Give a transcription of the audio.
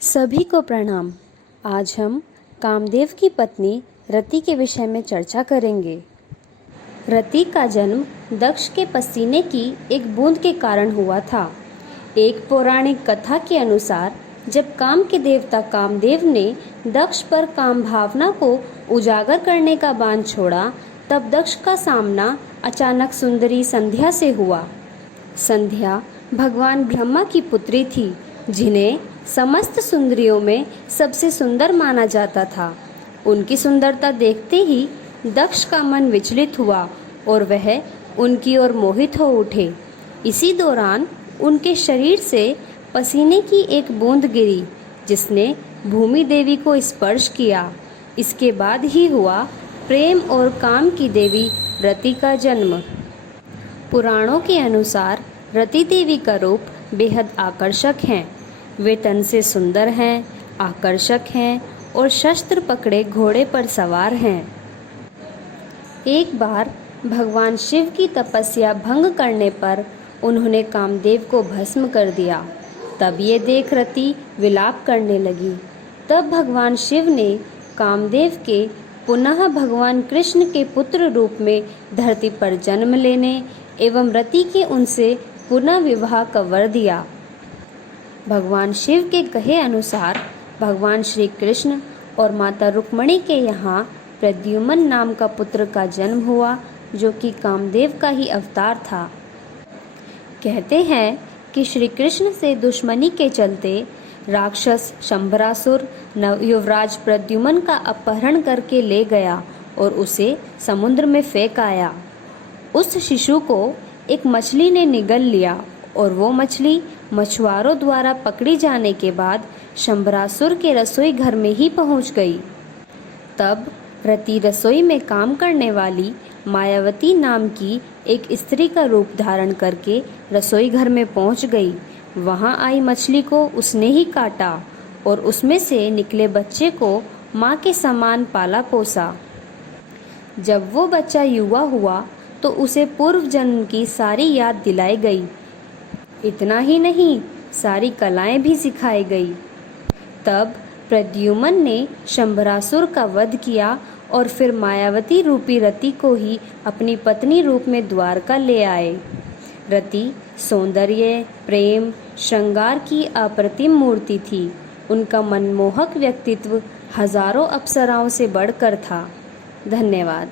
सभी को प्रणाम। आज हम कामदेव की पत्नी रति के विषय में चर्चा करेंगे। रति का जन्म दक्ष के पसीने की एक बूंद के कारण हुआ था। एक पौराणिक कथा के अनुसार जब काम के देवता कामदेव ने दक्ष पर काम भावना को उजागर करने का बाण छोड़ा, तब दक्ष का सामना अचानक सुंदरी संध्या से हुआ। संध्या भगवान ब्रह्मा की पुत्री थी, जिन्हें समस्त सुंदरियों में सबसे सुंदर माना जाता था। उनकी सुंदरता देखते ही दक्ष का मन विचलित हुआ और वह उनकी ओर मोहित हो उठे। इसी दौरान उनके शरीर से पसीने की एक बूंद गिरी, जिसने भूमि देवी को स्पर्श किया। इसके बाद ही हुआ प्रेम और काम की देवी रति का जन्म। पुराणों के अनुसार रति देवी का रूप बेहद आकर्षक है। वे तन से सुंदर हैं, आकर्षक हैं और शस्त्र पकड़े घोड़े पर सवार हैं। एक बार भगवान शिव की तपस्या भंग करने पर उन्होंने कामदेव को भस्म कर दिया। तब ये देख रति विलाप करने लगी। तब भगवान शिव ने कामदेव के पुनः भगवान कृष्ण के पुत्र रूप में धरती पर जन्म लेने एवं रति के उनसे पुनः विवाह का वर दिया। भगवान शिव के कहे अनुसार भगवान श्री कृष्ण और माता रुक्मणी के यहाँ प्रद्युम्न नाम का पुत्र का जन्म हुआ, जो कि कामदेव का ही अवतार था। कहते हैं कि श्री कृष्ण से दुश्मनी के चलते राक्षस शंबरासुर युवराज प्रद्युम्न का अपहरण करके ले गया और उसे समुद्र में फेंक आया। उस शिशु को एक मछली ने निगल लिया और वो मछली मछुआरों द्वारा पकड़ी जाने के बाद शंबरासुर के रसोई घर में ही पहुंच गई। तब रति रसोई में काम करने वाली मायावती नाम की एक स्त्री का रूप धारण करके रसोई घर में पहुंच गई। वहां आई मछली को उसने ही काटा और उसमें से निकले बच्चे को माँ के समान पाला पोसा। जब वो बच्चा युवा हुआ तो उसे पूर्व जन्म की सारी याद दिलाई गई। इतना ही नहीं, सारी कलाएं भी सिखाई गई। तब प्रद्युम्न ने शंबरासुर का वध किया और फिर मायावती रूपी रति को ही अपनी पत्नी रूप में द्वारका ले आए। रति सौंदर्य, प्रेम, श्रृंगार की अप्रतिम मूर्ति थी। उनका मनमोहक व्यक्तित्व हजारों अप्सराओं से बढ़कर था। धन्यवाद।